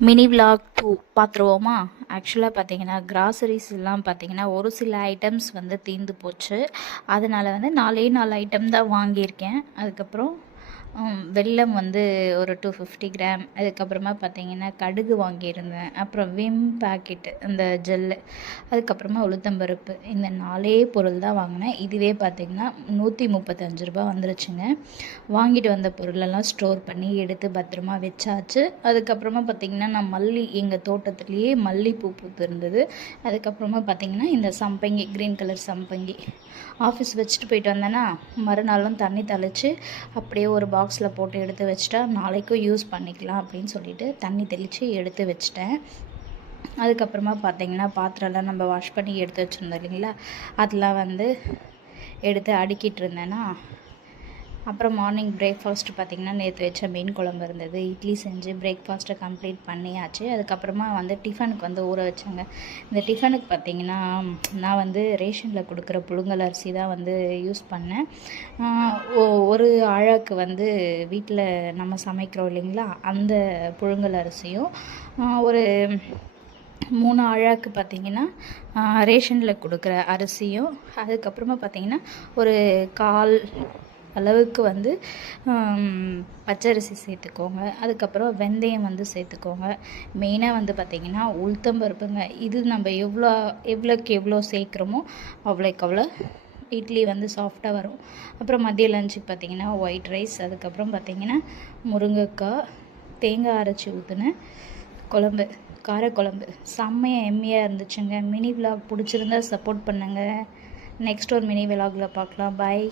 Mini vlog 2 பார்த்துருவோமா? ஆக்சுவலாக பார்த்தீங்கன்னா groceries எல்லாம் பார்த்தீங்கன்னா ஒரு சில ஐட்டம்ஸ் வந்து தீர்ந்து போச்சு. அதனால் வந்து 4 ஐட்டம் தான் வாங்கியிருக்கேன். அதுக்கப்புறம் வெல்லம் வந்து ஒரு 250 கிராம், அதுக்கப்புறமா பார்த்தீங்கன்னா கடுகு வாங்கியிருந்தேன், அப்புறம் விம் பாக்கெட்டு அந்த ஜெல்லு, அதுக்கப்புறமா உளுத்தம்பருப்பு. இந்த 4 பொருள் தான் வாங்கினேன். இதுவே பார்த்திங்கன்னா 135 ரூபா வந்துருச்சுங்க. வாங்கிட்டு வந்த பொருளெல்லாம் ஸ்டோர் பண்ணி எடுத்து பத்திரமா வச்சாச்சு. அதுக்கப்புறமா பார்த்திங்கன்னா நான் எங்கள் தோட்டத்துலேயே மல்லிப்பூ பூத்து இருந்தது. அதுக்கப்புறமா பார்த்திங்கன்னா இந்த சம்பங்கி, க்ரீன் கலர் சம்பங்கி ஆஃபீஸ் வச்சுட்டு போயிட்டு வந்தேன்னா மறுநாளும் தண்ணி தெளித்து அப்படியே ஒரு பாக்ஸில் போட்டு எடுத்து வச்சுட்டா நாளைக்கும் யூஸ் பண்ணிக்கலாம் அப்படின்னு சொல்லிட்டு தண்ணி தெளித்து எடுத்து வச்சிட்டேன். அதுக்கப்புறமா பார்த்திங்கன்னா பாத்திரம்லாம் நம்ம வாஷ் பண்ணி எடுத்து வச்சுருந்தோம் இல்லைங்களா, அதெலாம் வந்து எடுத்து அடுக்கிட்டு இருந்தேன்னா அப்புறம் மார்னிங் பிரேக்ஃபாஸ்ட்டு பார்த்திங்கன்னா நேற்று வச்ச மீன் குழம்பு இருந்தது. இட்லி செஞ்சு பிரேக்ஃபாஸ்ட்டை கம்ப்ளீட் பண்ணியாச்சு. அதுக்கப்புறமா வந்து டிஃபனுக்கு வந்து ஊற வச்சாங்க. இந்த டிஃபனுக்கு பார்த்திங்கன்னா நான் வந்து ரேஷனில் கொடுக்குற புழுங்கல் அரிசி தான் வந்து யூஸ் பண்ணேன். ஒரு ஆழாக்கு வந்து வீட்டில் நம்ம சமைக்கிறோம் இல்லைங்களா, அந்த புழுங்கல் அரிசியும் ஒரு 3 ஆழாக்கு பார்த்திங்கன்னா ரேஷனில் கொடுக்குற அரிசியும், அதுக்கப்புறமா பார்த்திங்கன்னா ஒரு 1/4 அளவுக்கு வந்து பச்சரிசி சேர்த்துக்கோங்க. அதுக்கப்புறம் வெந்தயம் வந்து சேர்த்துக்கோங்க. மெயினாக வந்து பார்த்திங்கன்னா உளுத்தம்பருப்புங்க. இது நம்ம எவ்வளோக்கு எவ்வளோ சேர்க்குறோமோ அவ்வளோக்கு அவ்வளோ இட்லி வந்து சாஃப்டாக வரும். அப்புறம் மதிய லஞ்சுக்கு பார்த்திங்கன்னா ஒயிட் ரைஸ், அதுக்கப்புறம் பார்த்திங்கன்னா முருங்கைக்காய், தேங்காய் அரைச்சி ஊற்றின குழம்பு, காரக்குழம்பு. செம்மையாக எம்மியாக இருந்துச்சுங்க. மினி விலாக் பிடிச்சிருந்தா சப்போர்ட் பண்ணுங்கள். நெக்ஸ்ட் ஒரு மினி விலாகில் பார்க்கலாம். பாய்.